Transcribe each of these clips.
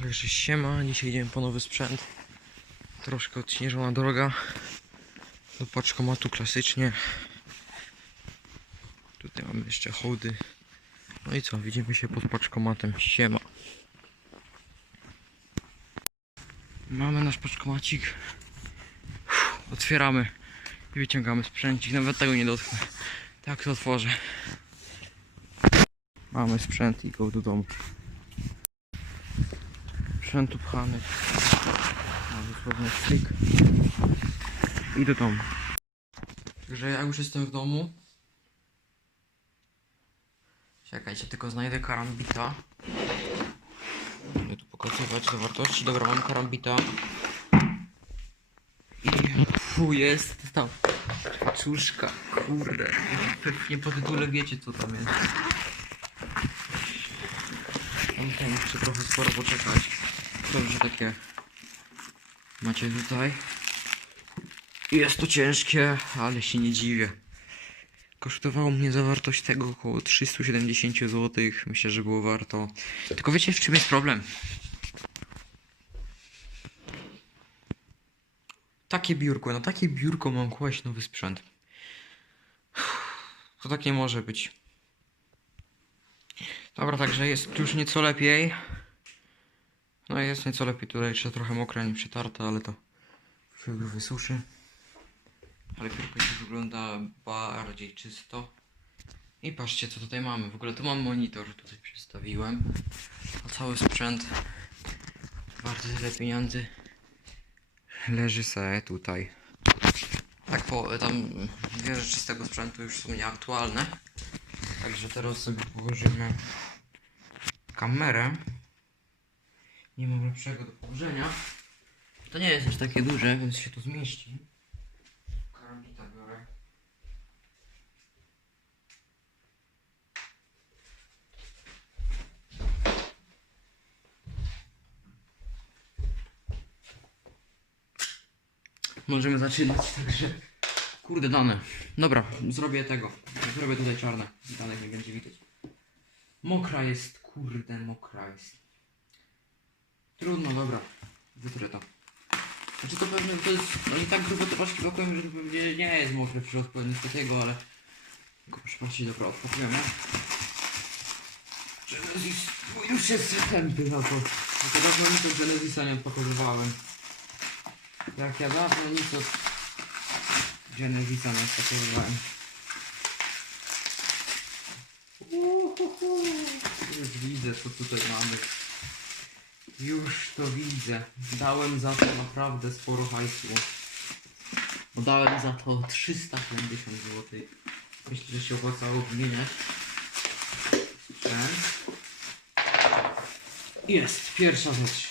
Także siema, dzisiaj idziemy po nowy sprzęt. Troszkę odśnieżona droga. Do paczkomatu klasycznie. Tutaj mamy jeszcze hołdy. No i co, widzimy się pod paczkomatem. Siema. Mamy nasz paczkomacik. Uff, Otwieramy i wyciągamy sprzęcik. Nawet tego nie dotknę. Tak to otworzę. Mamy sprzęt i go do domu. Sprzęt upchany. Na dosłownie styk. I do domu. Także ja już jestem w domu. Czekajcie, tylko znajdę karambita. Będę tu pokazywać zawartości. Dobra, mam karambita. I fu, jest tam paczuszka. Kurde. Pewnie po tytule wiecie co tam jest. Tam ten muszę trochę sporo poczekać. Dobrze takie macie tutaj. Jest to ciężkie, ale się nie dziwię. Kosztowało mnie zawartość tego około 370 zł. Myślę, że było warto. Tylko wiecie w czym jest problem? Takie biurko, na takie biurko mam kłaść nowy sprzęt. To tak nie może być. Dobra, także jest już nieco lepiej. No jest nieco lepiej, tutaj jeszcze trochę mokre, nie przetarte, ale to się wysuszy. Ale biurko już wygląda bardziej czysto. I patrzcie co tutaj mamy. W ogóle tu mam monitor, tutaj przestawiłem. A cały sprzęt bardzo tyle pieniędzy leży se tutaj. Tak po, tam dwie rzeczy z tego sprzętu już są nieaktualne. Także teraz sobie położymy kamerę. Nie mam lepszego do położenia. To nie jest aż takie duże, więc się tu zmieści. Karambita biorę. Możemy zaczynać, także... Kurde, dane. Dobra, zrobię tego. Zrobię tutaj czarne. Danek nie będzie widać. Mokra jest, kurde, mokra jest. Trudno, dobra. Wytrę to. Znaczy to pewnie to jest, no i tak grubo to paczki pakują, że to pewnie nie jest mokre przy odpowiednim takiego, ale... Tylko proszę patrzeć, dobra, odpakujemy. Genesis, bo już jest tępy na to. Tylko dawno nic od Genesisa nie odpakowywałem. Jak ja dawno nic od Genesisa nie odpakowywałem. Już widzę co tutaj mamy. Już to widzę. Dałem za to naprawdę sporo hajsu. Dałem za to 370 zł. Myślę, że się opłacało wymieniać. Jest, pierwsza rzecz.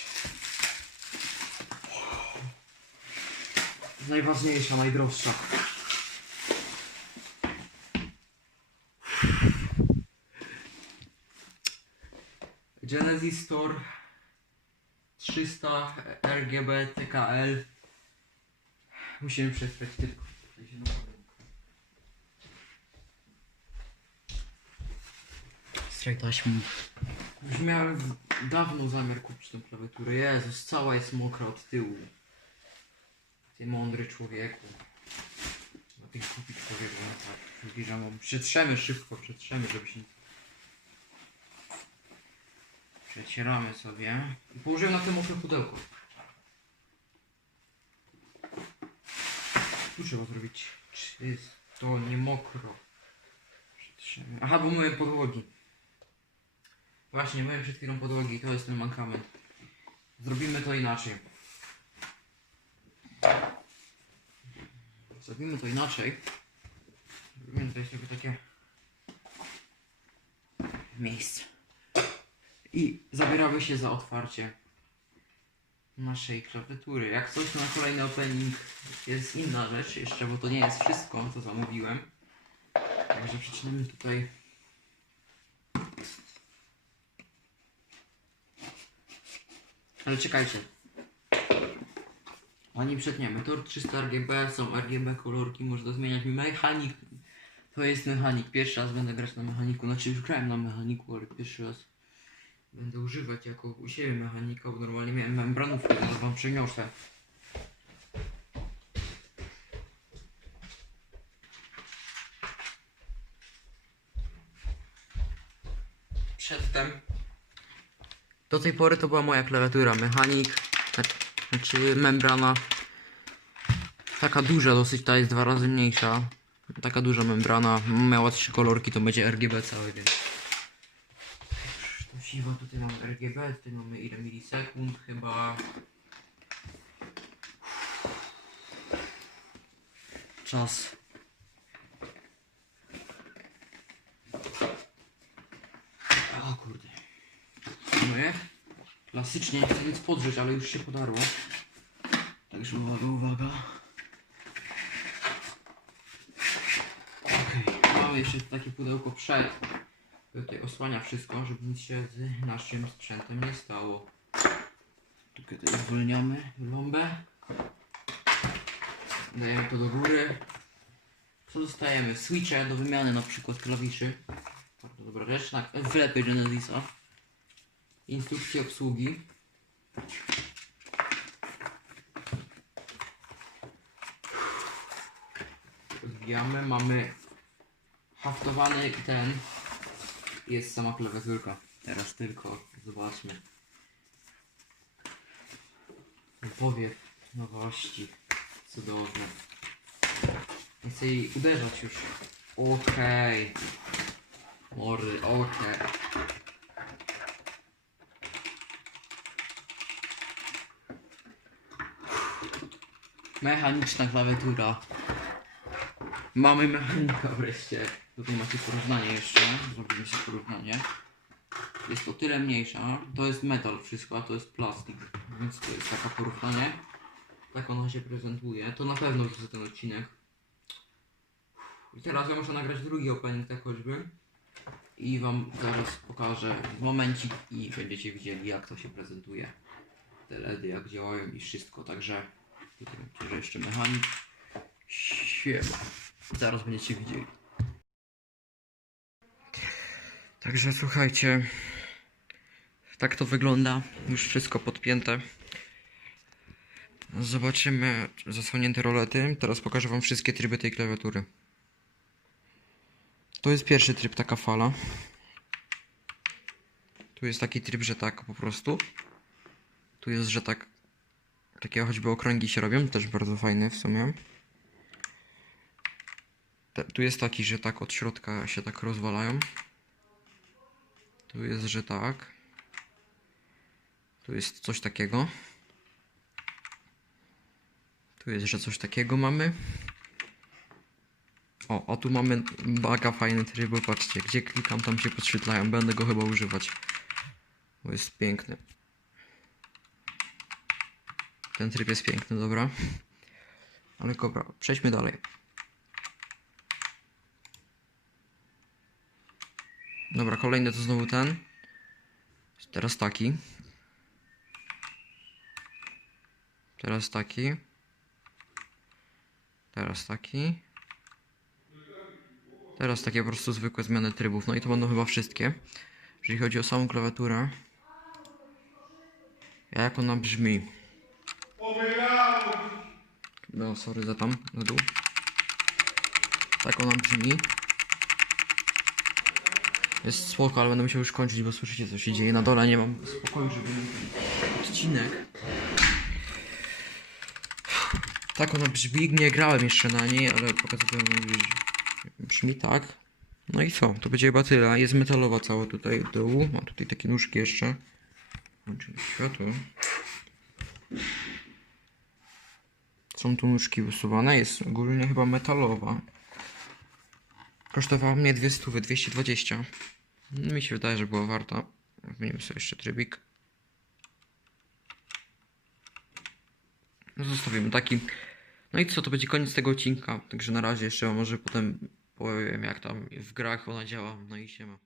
Najważniejsza, najdroższa. Genesis Store 300 RGB TKL Musimy przetrwać tylko. Straight taśmą Już miałem dawno zamiar kupić tą klawiaturę. Jezus, cała jest mokra od tyłu. Ty mądry człowieku. Na tych kupić człowieku no tak. Przetrzemy szybko, przetrzemy, żeby się Przecieramy sobie. I położyłem na tym mokre pudełko. Tu trzeba zrobić czysto, nie mokro. Aha, bo myję podłogi. Właśnie, myłem przed chwilą podłogi, to jest ten mankament. Zrobimy to inaczej. Zrobimy to inaczej. Zrobimy tutaj sobie takie miejsce. I zabieramy się za otwarcie naszej klawiatury. Jak coś na kolejny opening jest inna rzecz jeszcze, bo to nie jest wszystko, co zamówiłem. Także przeczytamy tutaj. Ale czekajcie. Zanim przetniemy, tor 300 RGB, są RGB kolorki, można zmieniać mechanik. To jest mechanik, pierwszy raz będę grać na mechaniku, znaczy już grałem na mechaniku, ale pierwszy raz będę używać jako u siebie mechanika, bo normalnie miałem membranówkę, teraz wam przeniosę. Przedtem do tej pory to była moja klawiatura mechanik, znaczy- znaczy membrana. Taka duża dosyć, ta jest dwa razy mniejsza. Taka duża membrana, miała trzy kolorki, to będzie RGB całe, więc... Siwo, tutaj mamy RGB, tutaj mamy ile milisekund chyba... Czas. O kurde. No je? Klasycznie, nie chcę nic podrzeć, ale już się podarło. Także uwaga, uwaga. Okej, mamy jeszcze takie pudełko przed. Tutaj osłania wszystko, żeby nic się z naszym sprzętem nie stało. Tutaj zwolniamy lombę. Dajemy to do góry. Co dostajemy? Switche do wymiany na przykład klawiszy. Bardzo dobra rzecz. Na wlepy Genesisa. Instrukcje obsługi. Odbijamy. Mamy haftowany ten. Jest sama klawiaturka. Teraz tylko zobaczmy. Powiew nowości. Cudowne. Nie chcę jej uderzać już. Okej. Mory, okej. Mechaniczna klawiatura. Mamy mechanika wreszcie. Tutaj macie porównanie jeszcze. Zrobimy sobie porównanie. Jest o tyle mniejsza. To jest metal wszystko, a to jest plastik. Więc to jest taka porównanie. Tak ona się prezentuje. To na pewno wrzucę ten odcinek. I teraz ja muszę nagrać drugi opening tak choćby. I wam zaraz pokażę momencik i będziecie widzieli jak to się prezentuje. Te LEDy jak działają i wszystko. Także tutaj jeszcze mechanik. Siema. Zaraz będziecie widzieli. Także słuchajcie. Tak to wygląda. Już wszystko podpięte. Zobaczymy zasłonięte rolety. Teraz pokażę wam wszystkie tryby tej klawiatury. To jest pierwszy tryb, taka fala. Tu jest taki tryb, że tak po prostu. Tu jest, że tak. Takie choćby okręgi się robią, też bardzo fajny w sumie. Te, tu jest taki, że tak od środka się tak rozwalają. Tu jest, że tak. Tu jest coś takiego. Tu jest, że coś takiego mamy. O, a tu mamy mega fajny tryb, patrzcie, gdzie klikam, tam się podświetlają. Będę go chyba używać. Bo jest piękny. Ten tryb jest piękny, dobra. Ale dobra, przejdźmy dalej. Dobra, kolejny to znowu ten. Teraz taki. Teraz taki. Teraz taki. Teraz takie po prostu zwykłe zmiany trybów. No i to będą chyba wszystkie. Jeżeli chodzi o samą klawiaturę. Jak ona brzmi? No, sorry za tam, na dół. Tak ona brzmi. Jest spoko, ale będę musiał już kończyć, bo słyszycie co się dzieje na dole. Nie mam spokoju, żeby odcinek. Tak ona brzmi, nie grałem jeszcze na niej, ale pokazałem że brzmi tak. No i co? To będzie chyba tyle. Jest metalowa cała tutaj w dołu. Ma tutaj takie nóżki jeszcze. Włączymy światło. Są tu nóżki wysuwane. Jest ogólnie chyba metalowa. Kosztowała mnie 200, 220. No mi się wydaje, że była warta. Zmienimy sobie jeszcze trybik. No zostawimy taki. No i co, to będzie koniec tego odcinka. Także na razie jeszcze może potem powiem jak tam w grach ona działa. No i siema.